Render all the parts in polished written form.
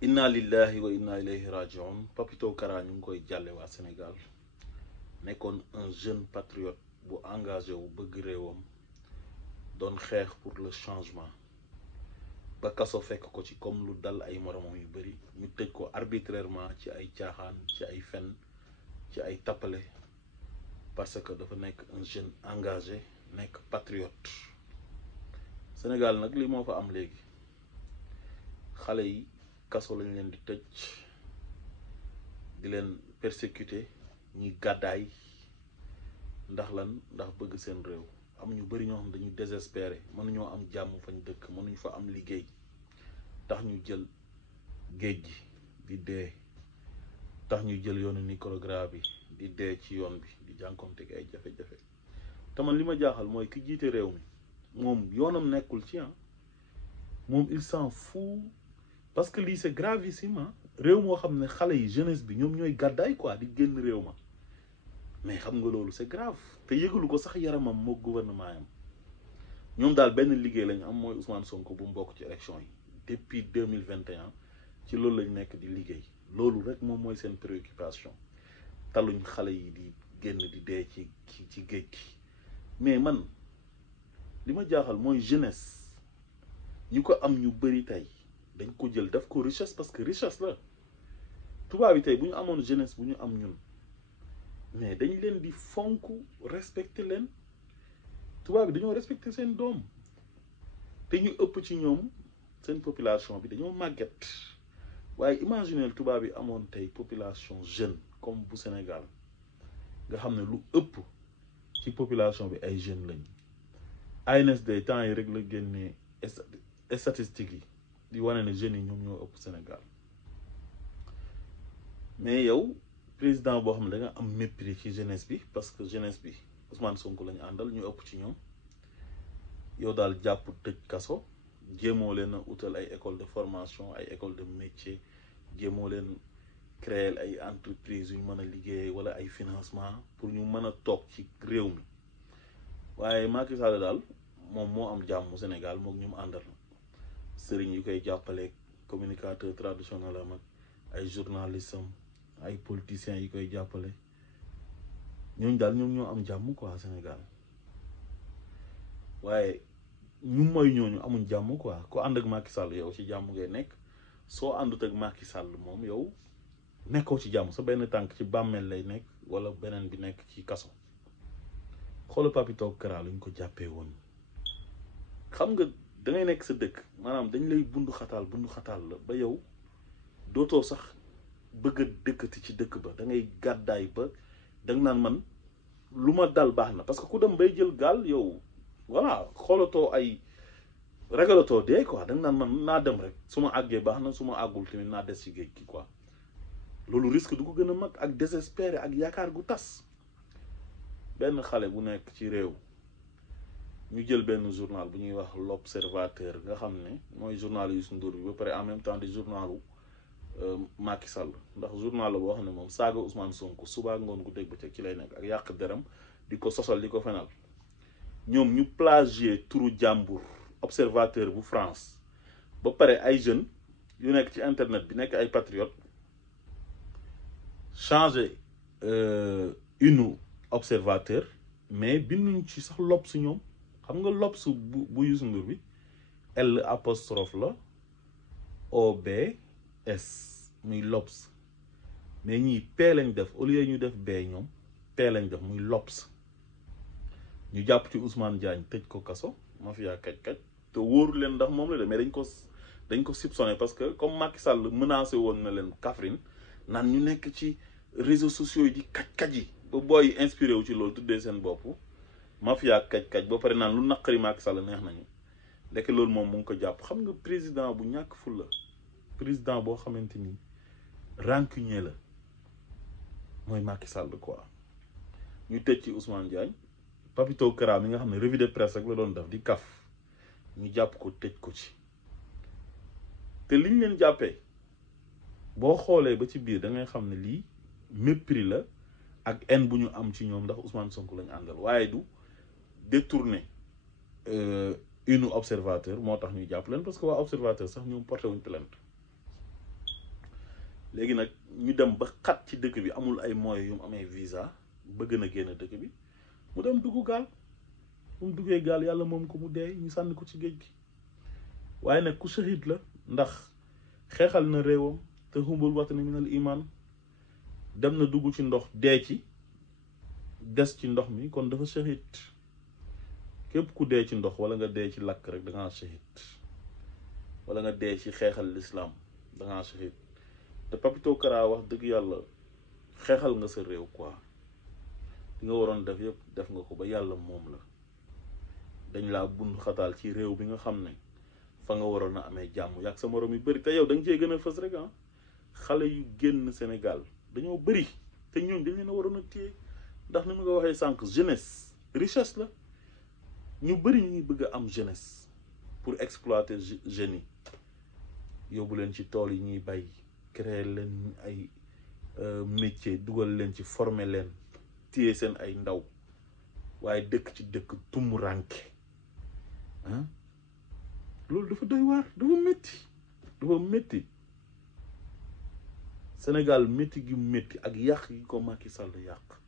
inna lillahi wa inna ilayhi rajiun. Papito Kara ñu ngi koy jàlle waa Sénégal nekkoon un jeune patriote bu engagé wu bëgg réewam doon xeex pour le changement ba kaso fekk ko ci comme lu dal ay moromam yu bari ñu tëj ko arbitrairement ci ay caaxaan ci ay fen ci ay tappale parce que dafa nekk un jeune engagé nekk patriote. Sénégal nag li moo fa am léegi xale yi kaso lañ leen di tëj di leen persécuter ñi gàddaay ndax lan ndax bëgg seen réew. am ñu bari ñoo xam dañu désespéré mënuñoo am jàmm fañ dëkk mënuñ fa am liggéey tax ñu jël géej gi di dee tax ñu jël yoonu Nicaragua bi di dee ci yoon bi di jànkonte ak ay jafe-jafe. te man li ma jaaxal mooy ki jiite réew mi moom yoonam nekkul ci moom il s'en fout parce que lii c'est gravissime réew moo xam ne xale yi jeunesse bi ñoom ñooy gàddaay quoi di génn réew ma mais xam nga loolu c'est grave te yëgalu ko sax yaramam moo gouvernement yam ñoom daal benn liggéey lañu am mooy Ousmane Sonko bu mu bokk ci élection yi depuis 2021 ci loolu lañ nekk di liggéey loolu rek moom mooy seen préoccupation taluñ xale yi di génn di dee ci géej gi. mais man li ma jaaxal mooy jeunesse ñu ko am ñu bari tey dañ ko jël daf ko richesse parce que richesse la tubaab bi tey bu ñu amoon jeunesse bu ñu am ñun mais dañ leen di fonk respecter leen. tubaab bi dañoo respecter seen doom te ñu ëpp ci ñoom seen population bi dañoo màgget waaye imaginez tubaab bi amoon tey population jeune comme bu Sénégal nga xam ne lu ëpp ci population bi ay jeunes lañ. ANSD temps yi rek la génnee statistiques yi di wane ne jeunes yi ñoom ñoo ëpp Sénégal mais yow président boo xam ne da nga am mépris ci jeunesse bi parce que jeunesse bi Ousmane Sonko lañu àndal ñu ëpp ci ñoom yow daal jàpp tëj kaso jéemoo leen a utal ay école de formation ay école de métier jéemoo leen créer ay entreprise yu ñu mën a liggéey wala ay financement pour ñu mën a toog ci réew mi. waaye Macky Sall daal moom moo am jàmm Sénégal moom ñu mu àndal sëriñ yu koy jàppale communicateur traditionnel am ak ay journalistes am ay politiciens yi koy jàppale ñooñu daal ñoom ñoo am jàmm quoi Sénégal waaye ñu mooy ñooñu amuñ jàmm quoi ko ànd ak Macky Sall yow ci jàmm ngay nekk soo àndut ak Macky Sall moom yow nekkoo ci jàmm sa benn tànk ci bàmmeel lay nekk wala beneen bi nekk ci kaso. xoolal Papito Kara luñ ko jàppee woon xam nga da ngay nekk sa dëkk maanaam dañ lay bundu xataal la ba yow dootoo sax bëgg a dëkkati ci dëkk ba da ngay gàddaay ba da nga naan man lu ma dal baax na parce que ku dem bay jël gaal yow voilà xoolatoo ay ragalatoo dee quoi da nga naan man naa dem rek su ma àggee baax na su ma àggul tamit naa des ci géej gi quoi loolu risque du ko gën a mag ak désespéré ak yaakaar gu tas. benn xale bu nekk ci réew ñu jël benn journal bu ñuy wax l'Observateur nga xam ne mooy journal Youssou Ndour bi ba pare en même temps di journalu Macky Sall ndax journal la boo xam ne moom saaga Ousmane Sonko suba ngoon gu dégg ba ci lay nekk ak yàq deram di ko sosal di ko fenal ñoom ñu plagier turu jàmbur Observateur bu France ba pare ay jeunes yu nekk ci internet bi nekk ay patriotes changer une Observateur mais binduñ ci sax L'Obs ñoom xam nga L'Obs bu Youssou Ndour bi L apostrophe la OBS muy L'Obs mais ñii P lañ def au lieu ñu def B ñoom P lañ def muy L'Obs ñu jàpp ci Ousmane Diagne tëj ko kaso mafia kaj te wóoru leen ndax moom la de mais dañ ko soupçonné parce que comme Macky Sall menacé woon na leen Kaffrine naan ñu nekk ci réseaux sociaux yi di kaj yi ba booy inspiré wu ci loolu tuddee seen bopp mafia kaj ba pare naan lu naqari Macky Sall neex nañu ndekk loolu moom mu ngi ko jàpp. xam nga président bu ñàkk fulla président boo xamante ni rancunier la mooy Macky Sall quoi. ñu tëj ci Ousmane Diagne Papito Kara mi nga xam ne revue de presse rek la doon def di kaf ñu jàpp ko tëj ko ci te liñ leen jàppee boo xoolee ba ci biir da ngay xam ne lii mépris la ak haine bu ñu am ci ñoom ndax Ousmane Sonko lañu àndal waaye du détourner une Observateur moo tax ñu jàpp leen parce que waa Observateur sax ñoom porté wuñ plainte léegi nag ñu dem ba xat ci dëkk bi amul ay moyens yu mu amee visa bëgg na génn dëkk bi mu dem dugg gaal bu mu duggee gaal yàlla moom ko mu dee ñu sànni ko ci géej gi waaye nag ku shahid la ndax xeexal na réewam te humbul watani minal iman dem na dugg ci ndox dee ci des ci ndox mi kon dafa shahid képp ku dee ci ndox wala nga dee ci lakk rek da ngaa shahid wala nga dee ci xeexal l'islam da ngaa shahid te Papito Kara wax dëgg yàlla xeexal nga sa réew quoi li nga waroon def yëpp def nga ko ba yàlla moom la dañ laa bund xataal ci réew bi nga xam ne fa nga waroon a amee jàmm yàgg sa morom yu bëri te yow da nga cee gën a fës rek ah xale yu génn Sénégal dañoo bëri te ñooñ dañ leen a waroon a téye ndax ni ma ko waxee sànq jeunesse richesse la ñu bëri ñu ngi bëgg a am jeunesse pour exploiter jeunes yi yóbbu leen ci tool yi ñuy bay créer leen ay métier dugal leen ci former leen téye seen ay ndaw waaye dëkk ci dëkk tumu ranke ah loolu dafa doy waar dafa métti Sénégal métti gi métti ak yàq gi ko Macky Sall yàq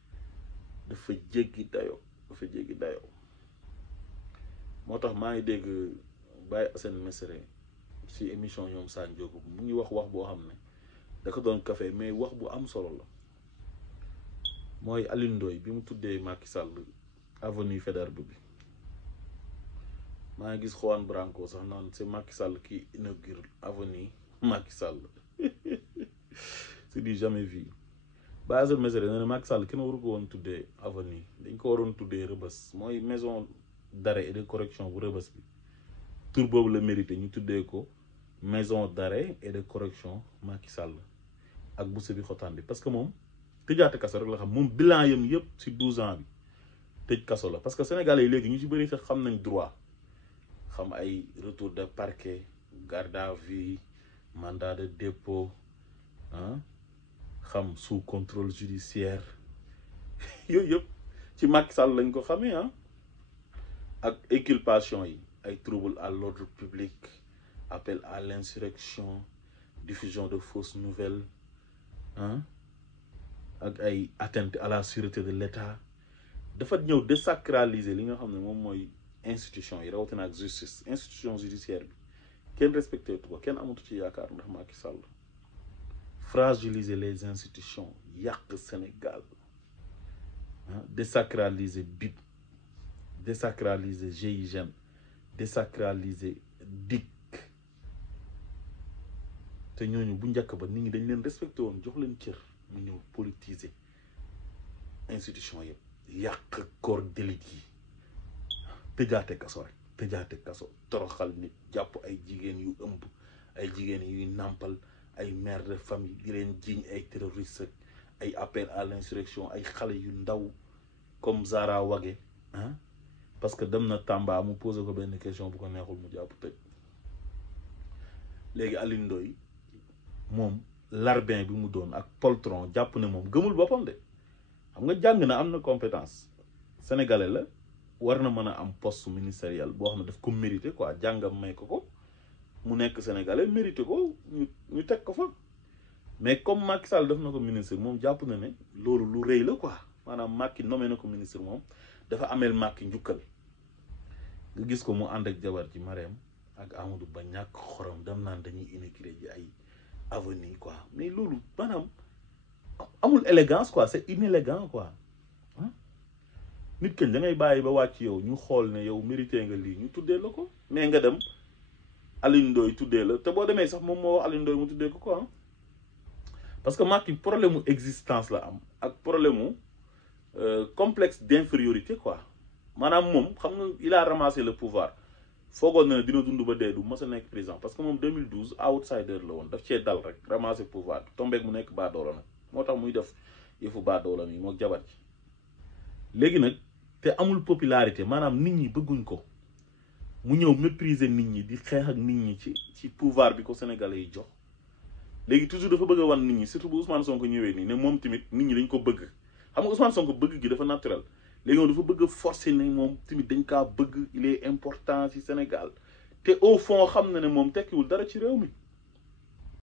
dafa jéggi dayoo moo tax maa ngi dégg Baye Assane Mesere ci émission ñoom Sa Ndiogou mu ngi wax boo xam ne da ko doon café mais wax bu am solo la mooy Alioune Ndoye bi mu tuddee Macky Sall avenue Faidherbe bi maa ngi gis Juan Branco sax naan c'est Macky Sall qui inaugure avenue Macky Sall c'est du jamais vu Baye Assane Mesere nee na Macky Sall kenn waru ko woon tuddee avenue dañ ko waroon tuddee Rebeuss mooy maison d'arrêt et de correction bu Rebeuss bi tur boobu la mérité ñu tuddee ko maison d'arrêt et de correction Macky Sall ak bu bi xotaan bi parce que moom tëjaate kaso rek la xam moom bilan yam yëpp ci 12 ans bi tëj kaso la parce que sénégalais yi léegi ñu ci bëri sax xam nañ droit xam ay retour de parquet garde à vue mandat de dépôt ah xam sous contrôle judiciaire yooyu yëpp ci Macky Sall lañ ko xamee ah ak inculpation yi ay trouble à l'ordre public appel à l'insurrection diffusion de fausses nouvelles ah ak ay atteinte à la sûreté de l'État dafa ñëw désacraliser li nga xam ne moom mooy institution yi rawatina ak justice institution judiciaire bi kenn respecté tu ko kenn amatu ci yaakaar ndax Macky Sall fragiliser les institutions yàq Sénégal ah désacraliser BIP désacraliser GIGN désacraliser DIC te ñooñu bu njëkk ba nit ñi dañ leen respecté woon jox leen cër mu ñëw politiser institution yëpp yàq corps d'élite yi tëjaate kaso rek tëjaate kaso toroxal nit jàpp ay jigéen yu ëmb ay jigéen yuy nàmpal ay mère de famille di leen jiiñ ay terroristes ay appel à l'insurrection ay xale yu ndaw comme Zara Wage ah parce que dem na Tamba mu posé ko benn question bu ko neexul mu jàpp tëj léegi Alioune Ndoye moom larbin bi mu doon ak poltron jàpp ne moom gëmul boppam de xam nga jàng na am na compétence sénégalais la war na mën a am poste ministériel boo xam ne daf ko mérité quoi jàngam may ko mu nekk sénégalais mérité ko ñu teg ko fa mais comme Macky Sall def na ko ministre moom jàpp na ne loolu lu rëy la quoi maanaam Macky nommé na ko ministre moom dafa ameel Macky njukkal nga gis ko mu ànd ak jabar ji Marème ak Amadou Ba ñàkk xorom dem naan dañuy inauguré ji ay avenue quoi mais loolu maanaam amul élégance quoi c'est inélégant quoi nit kañ da ngay bàyyi ba wàcc yow ñu xool ne yow mérité nga lii ñu tuddee la ko mais nga dem Alioune Ndoye tuddee la te boo demee sax moom moo wax Alioune Ndoye mu tuddee ko quoi parce que Macky problème mu existence la am ak problème mu complexe d'infériorité quoi maanaam moom xam nga il a ramassé le pouvoir foogoon na ne dina dund ba dee du mës a nekk président parce que moom 2012 outsider la woon daf cee dal rek ramassé pouvoir tombeeg mu nekk baadoola nag moo tax muy def yëfu baadoola mi moo jabar ji léegi nag te amul popularité maanaam nit ñi bëgguñ ko mu ñëw mépriser nit ñi di xeex ak nit ñi ci pouvoir bi ko sénégalais yi jox léegi toujours dafa bëgg a wan nit ñi surtout bu Ousmane Sonko ñëwee nii ne moom tamit nit ñi dañ ko bëgg xam nga Ousmane Sonko bëgg gi dafa naturel léegi moom dafa bëgg a forcer ne moom tamit dañ kaa bëgg il est important ci Sénégal te au fond xam na ne moom tekkiwul dara ci réew mi